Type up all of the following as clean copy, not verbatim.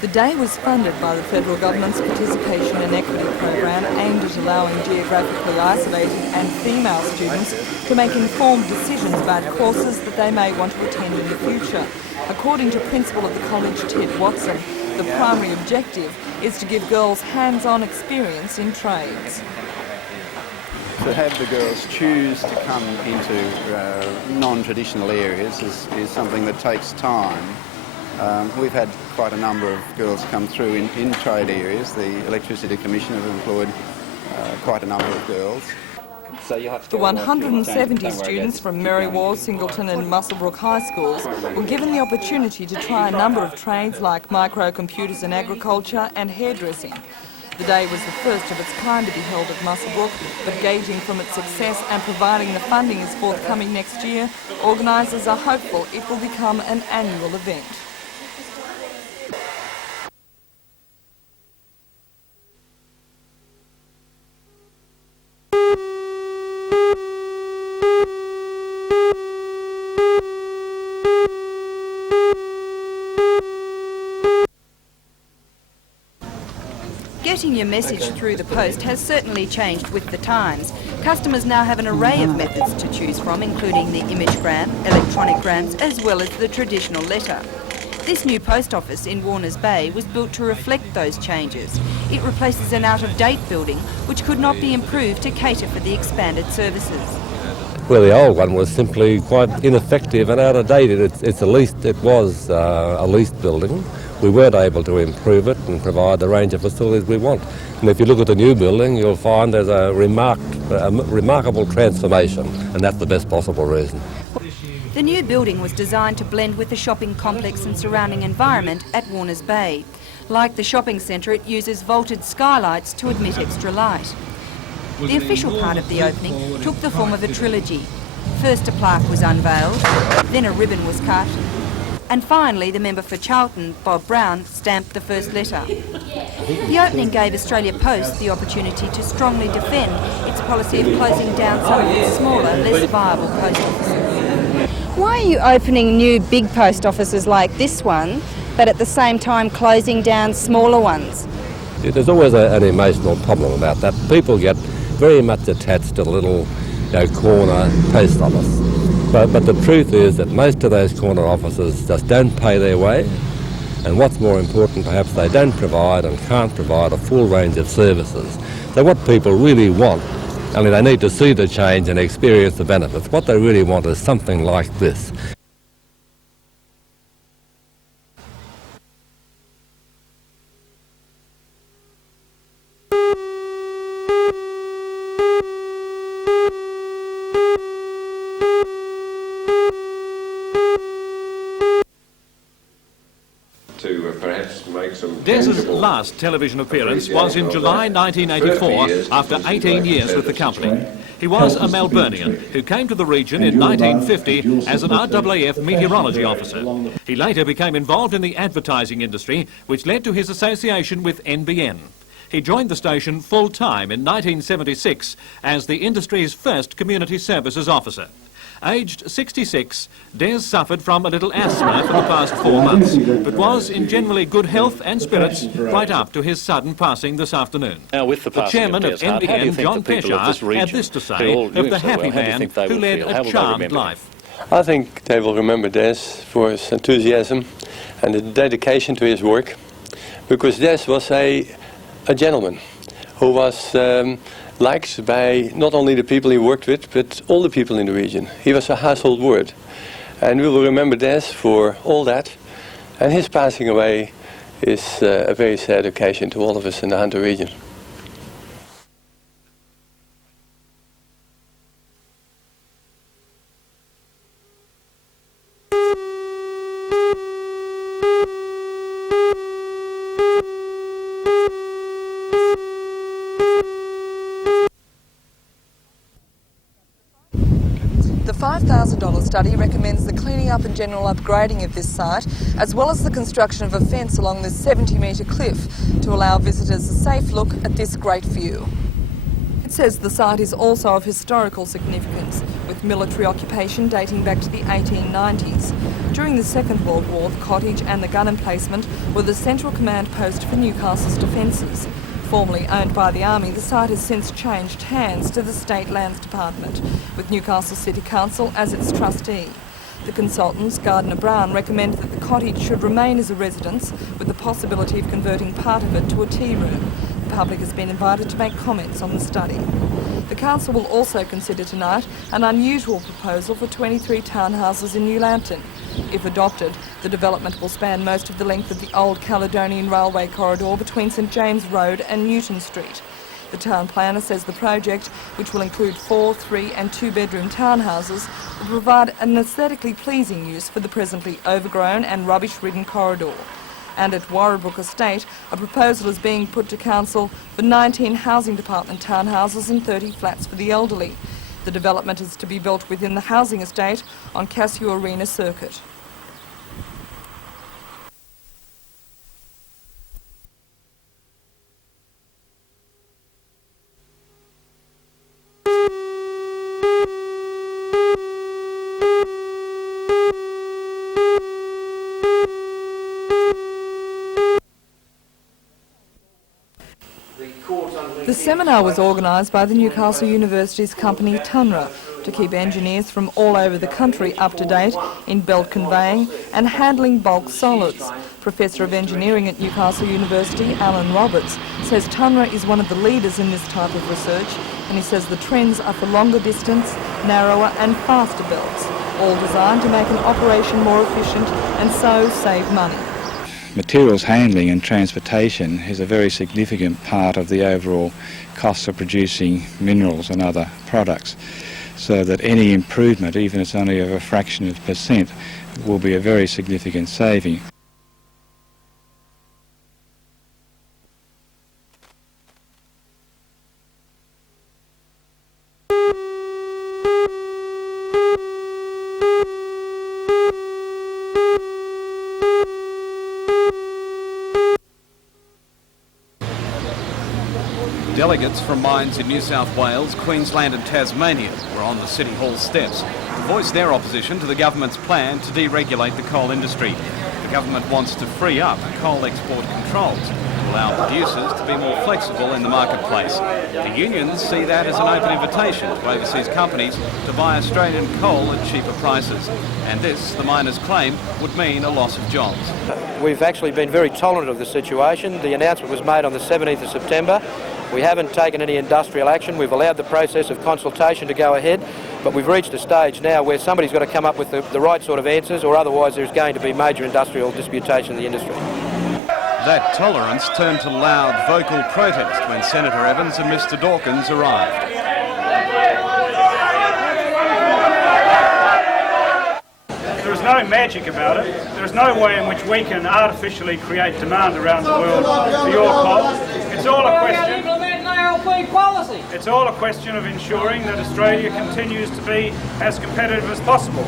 The day was funded by the federal government's Participation and Equity program aimed at allowing geographically isolated and female students to make informed decisions about courses that they may want to attend in the future. According to Principal of the College, Ted Watson, the primary objective is to give girls hands-on experience in trades. To have the girls choose to come into non-traditional areas is something that takes time. We've had quite a number of girls come through in trade areas. The Electricity Commission have employed quite a number of girls. The 170 students from Merriwar, Singleton and Muswellbrook High Schools were given the opportunity to try a number of trades like microcomputers and agriculture and hairdressing. The day was the first of its kind to be held at Muswellbrook, but gauging from its success and providing the funding is forthcoming next year, organisers are hopeful it will become an annual event. Getting your message through the post has certainly changed with the times. Customers now have an array of methods to choose from, including the imagegram, electronicgrams, as well as the traditional letter. This new post office in Warners Bay was built to reflect those changes. It replaces an out-of-date building which could not be improved to cater for the expanded services. Well, the old one was simply quite ineffective and out-of-date. It was a leased building. We weren't able to improve it and provide the range of facilities we want. And if you look at the new building, you'll find there's a remarkable transformation, and that's the best possible reason. The new building was designed to blend with the shopping complex and surrounding environment at Warners Bay. Like the shopping centre, it uses vaulted skylights to admit extra light. The official part of the opening took the form of a trilogy. First a plaque was unveiled, then a ribbon was cut, and finally the member for Charlton, Bob Brown, stamped the first letter. The opening gave Australia Post the opportunity to strongly defend its policy of closing down some of its smaller, less viable post offices. Why are you opening new big post offices like this one, but at the same time closing down smaller ones? There's always an emotional problem about that. People get very much attached to the little corner post office. But the truth is that most of those corner offices just don't pay their way, and what's more important, perhaps they don't provide and can't provide a full range of services. So what people really want, I mean, they need to see the change and experience the benefits. What they really want is something like this. Des's last television appearance was in July 1984, after 18 years with the company. He was a Melburnian who came to the region in 1950 as an RAAF meteorology officer. He later became involved in the advertising industry, which led to his association with NBN. He joined the station full-time in 1976 as the industry's first community services officer. Aged 66, Des suffered from a little asthma for the past 4 months, but was in generally good health and spirits right up to his sudden passing this afternoon. Now, with the chairman of NBN, John Pesha, had this to say of the happy man who led a charmed life. I think they will remember Des for his enthusiasm and the dedication to his work, because Des was a gentleman who was liked by not only the people he worked with, but all the people in the region. He was a household word. And we will remember Des for all that. And his passing away is a very sad occasion to all of us in the Hunter region. The $5,000 study recommends the cleaning up and general upgrading of this site, as well as the construction of a fence along this 70-metre cliff to allow visitors a safe look at this great view. It says the site is also of historical significance, with military occupation dating back to the 1890s. During the Second World War, the cottage and the gun emplacement were the central command post for Newcastle's defences. Formerly owned by the Army, the site has since changed hands to the State Lands Department, with Newcastle City Council as its trustee. The consultants, Gardner Brown, recommend that the cottage should remain as a residence, with the possibility of converting part of it to a tea room. The public has been invited to make comments on the study. The council will also consider tonight an unusual proposal for 23 townhouses in New Lambton. If adopted, the development will span most of the length of the old Caledonian Railway corridor between St James Road and Newton Street. The town planner says the project, which will include 4, 3 and 2-bedroom townhouses, will provide an aesthetically pleasing use for the presently overgrown and rubbish-ridden corridor. And at Warrabrook Estate, a proposal is being put to council for 19 housing department townhouses and 30 flats for the elderly. The development is to be built within the housing estate on Casuarina Circuit. The seminar was organised by the Newcastle University's company Tunra to keep engineers from all over the country up to date in belt conveying and handling bulk solids. Professor of Engineering at Newcastle University, Alan Roberts, says Tunra is one of the leaders in this type of research, and he says the trends are for longer distance, narrower and faster belts, all designed to make an operation more efficient and so save money. Materials handling and transportation is a very significant part of the overall costs of producing minerals and other products, so that any improvement, even if it's only of a fraction of a percent, will be a very significant saving. Delegates from mines in New South Wales, Queensland and Tasmania were on the City Hall steps to voice their opposition to the government's plan to deregulate the coal industry. The government wants to free up coal export controls to allow producers to be more flexible in the marketplace. The unions see that as an open invitation to overseas companies to buy Australian coal at cheaper prices. And this, the miners claim, would mean a loss of jobs. We've actually been very tolerant of the situation. The announcement was made on the 17th of September. We haven't taken any industrial action. We've allowed the process of consultation to go ahead, but we've reached a stage now where somebody's got to come up with the right sort of answers, or otherwise there's going to be major industrial disputation in the industry. That tolerance turned to loud vocal protest when Senator Evans and Mr Dawkins arrived. There is no magic about it. There is no way in which we can artificially create demand around the world for your coal. It's all a question. It's all a question of ensuring that Australia continues to be as competitive as possible.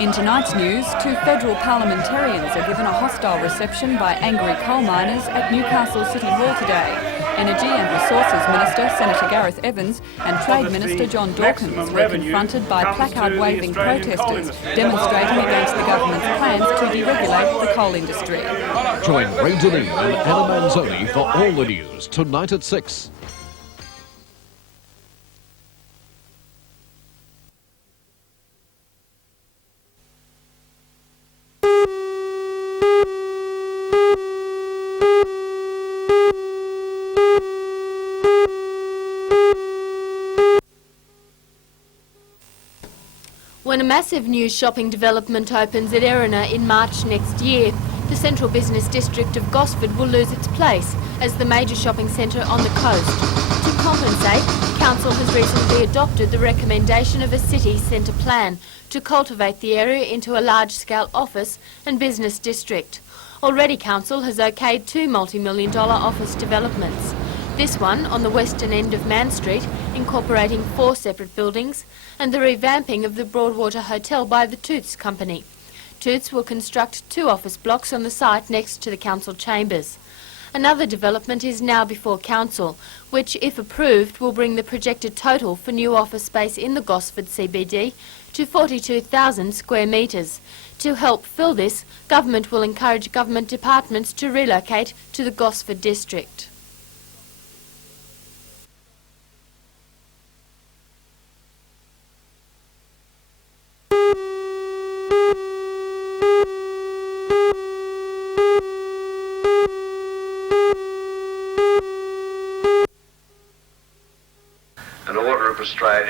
In tonight's news, 2 federal parliamentarians are given a hostile reception by angry coal miners at Newcastle City Hall today. Energy and Resources Minister Senator Gareth Evans and Trade Minister John Dawkins were confronted by placard-waving protesters demonstrating against the government's plans to deregulate the coal industry. Join Ray Deneen and Anna Manzoni for all the news tonight at 6. When a massive new shopping development opens at Erina in March next year, the central business district of Gosford will lose its place as the major shopping centre on the coast. To compensate, Council has recently adopted the recommendation of a city centre plan to cultivate the area into a large-scale office and business district. Already Council has okayed 2 multi-million-dollar office developments. This one on the western end of Man Street, incorporating 4 separate buildings, and the revamping of the Broadwater Hotel by the Toots Company. Toots will construct 2 office blocks on the site next to the council chambers. Another development is now before council, which, if approved, will bring the projected total for new office space in the Gosford CBD to 42,000 square metres. To help fill this, government will encourage government departments to relocate to the Gosford district.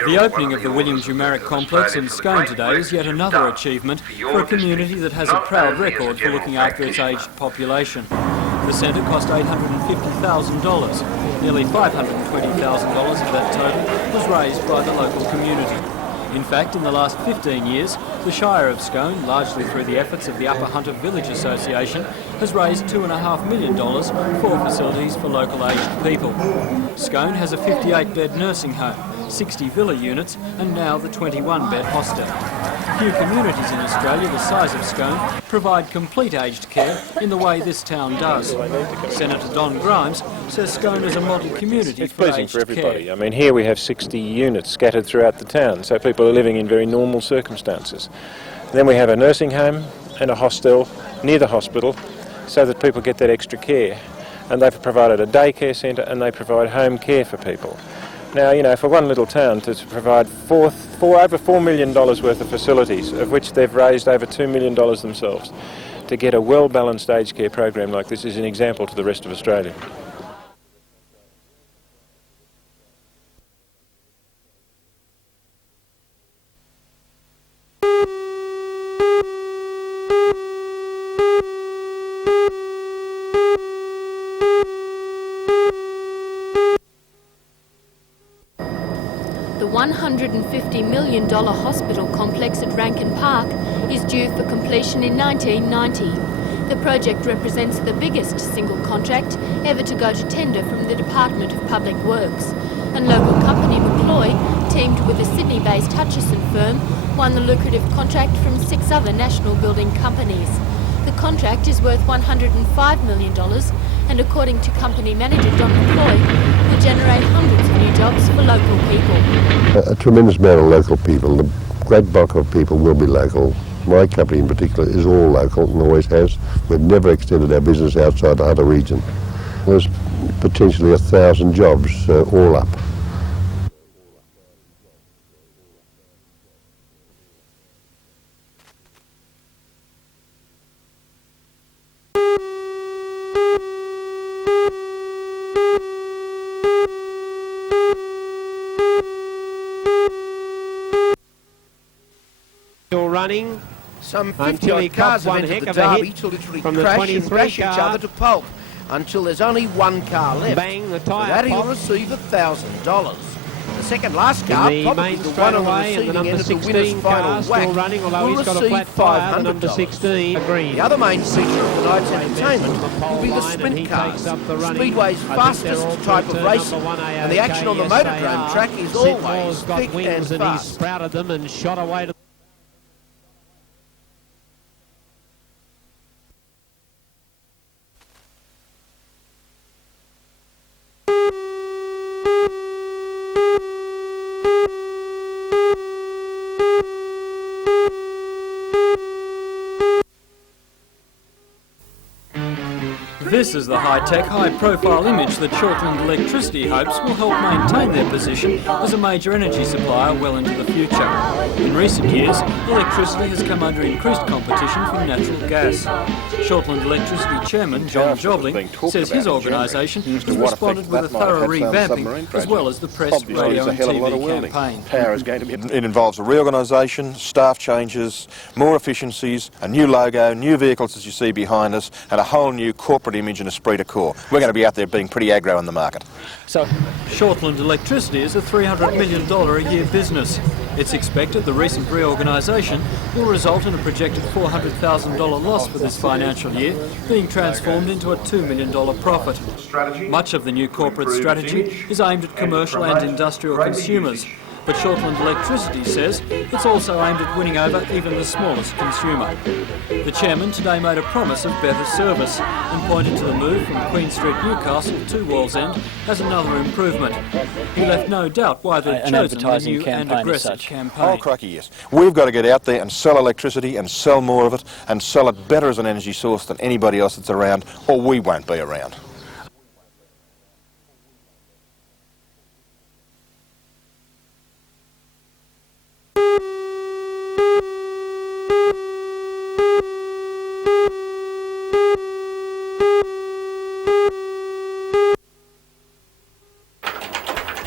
The opening of the William Jumeric Complex in Scone today is yet another achievement for a community that has a proud record for looking after its aged population. The centre cost $850,000. Nearly $520,000 of that total was raised by the local community. In fact, in the last 15 years, the Shire of Scone, largely through the efforts of the Upper Hunter Village Association, has raised $2.5 million for facilities for local aged people. Scone has a 58-bed nursing home, 60 villa units, and now the 21-bed hostel. Few communities in Australia the size of Scone provide complete aged care in the way this town does. Senator Don Grimes says Scone is a model community it's for pleasing aged for everybody. care. I mean, here we have 60 units scattered throughout the town, so people are living in very normal circumstances. Then we have a nursing home and a hostel near the hospital so that people get that extra care. And they've provided a daycare centre and they provide home care for people. Now, you know, for one little town to provide over $4 million worth of facilities, of which they've raised over $2 million themselves, to get a well-balanced aged care program like this is an example to the rest of Australia. The $150 million hospital complex at Rankin Park is due for completion in 1990. The project represents the biggest single contract ever to go to tender from the Department of Public Works, and local company McCloy, teamed with a Sydney-based Hutchison firm, won the lucrative contract from 6 other national building companies. The contract is worth $105 million, and according to company manager Don McCloy, will generate hundreds of new jobs for local people. A tremendous amount of local people. The great bulk of people will be local. My company in particular is all local and always has. We've never extended our business outside the Hunter region. There's potentially 1,000 jobs all up. Running some 50 cars have entered the derby to literally crash and bash each other to pulp until there's only one car left. Bang, the tyre that he'll pop. receive $1,000. The second last car, probably the one on the receiving end of the winner's final whack, running, although will he's got a receive flat tyre, the number $500. 16 green. The other main feature of the night's entertainment will be the sprint cars, Speedway's fastest type of racing, and the action on the motordrome track is always thick and He fast. sprouted them and shot away to This is the high-tech, high-profile image that Shortland Electricity hopes will help maintain their position as a major energy supplier well into the future. In recent years, electricity has come under increased competition from natural gas. Shortland Electricity Chairman John Jobling says his organisation has responded with a thorough revamping as well as the press, radio and TV campaign. It involves a reorganisation, staff changes, more efficiencies, a new logo, new vehicles as you see behind us, and a whole new corporate image damage and esprit de corps. We're going to be out there being pretty aggro in the market. So, Shortland Electricity is a $300 million a year business. It's expected the recent reorganisation will result in a projected $400,000 loss for this financial year, being transformed into a $2 million profit. Much of the new corporate strategy is aimed at commercial and industrial consumers, but Shortland Electricity says it's also aimed at winning over even the smallest consumer. The chairman today made a promise of better service and pointed to the move from Queen Street, Newcastle to Wallsend as another improvement. He left no doubt why they'd chosen the new and aggressive campaign. Oh, crikey, yes. We've got to get out there and sell electricity and sell more of it and sell it better as an energy source than anybody else that's around, or we won't be around.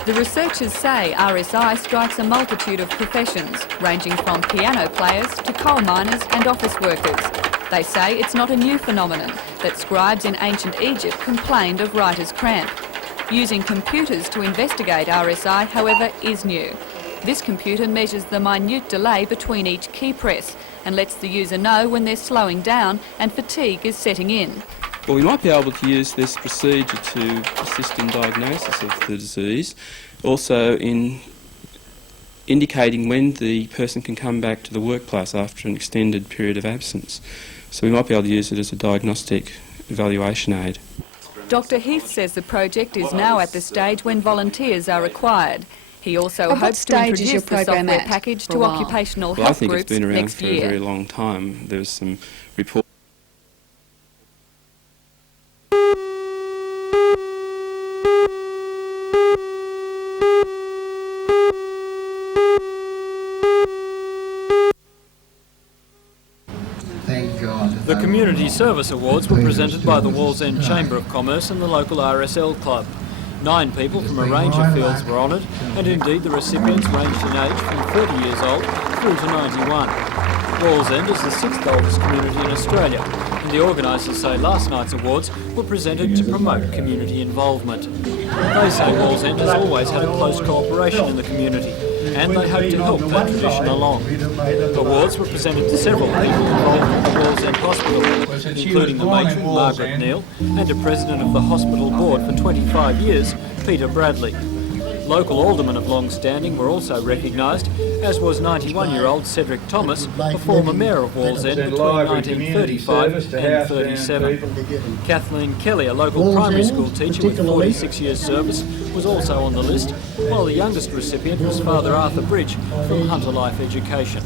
The researchers say RSI strikes a multitude of professions, ranging from piano players to coal miners and office workers. They say it's not a new phenomenon, that scribes in ancient Egypt complained of writer's cramp. Using computers to investigate RSI, however, is new. This computer measures the minute delay between each key press and lets the user know when they're slowing down and fatigue is setting in. Well, we might be able to use this procedure to assist in diagnosis of the disease, also in indicating when the person can come back to the workplace after an extended period of absence. So we might be able to use it as a diagnostic evaluation aid. Dr Heath says the project is now at the stage when volunteers are required. He also hopes to introduce the software package to occupational health groups next year. I think it's been around for a very long time. There's some reports. The Community Service Awards were presented by the Wallsend Chamber of Commerce and the local RSL Club. 9 people from a range of fields were honoured, and indeed the recipients ranged in age from 30 years old through to 91. Wallsend is the 6th oldest community in Australia, and the organisers say last night's awards were presented to promote community involvement. They say Wallsend has always had a close cooperation in the community, and they hope to help that tradition along. Awards were presented to several people involved in the Wallsend Hospital, including the matron, Margaret Neal, and a president of the hospital board for 25 years, Peter Bradley. Local aldermen of long standing were also recognised, as was 91-year-old Cedric Thomas, a former mayor of Wallsend between 1935 and 37. Kathleen Kelly, a local primary school teacher with 46 years service, was also on the list, while the youngest recipient was Father Arthur Bridge from Hunter Life Education.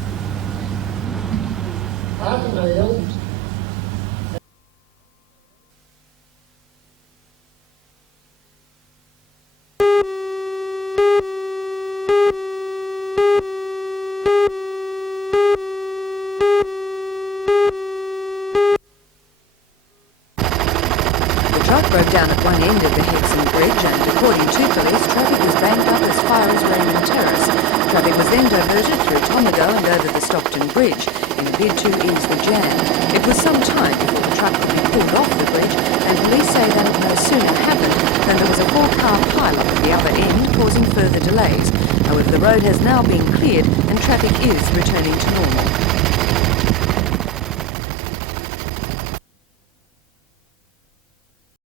Broke down at one end of the Hexham Bridge, and according to police, traffic was banked up as far as Raymond Terrace. Traffic was then diverted through Tomago and over the Stockton Bridge in a bid to ease the jam. It was some time before the truck could be pulled off the bridge, and police say that it no sooner happened than there was a 4-car pile-up at the other end, causing further delays. However, the road has now been cleared and traffic is returning to normal.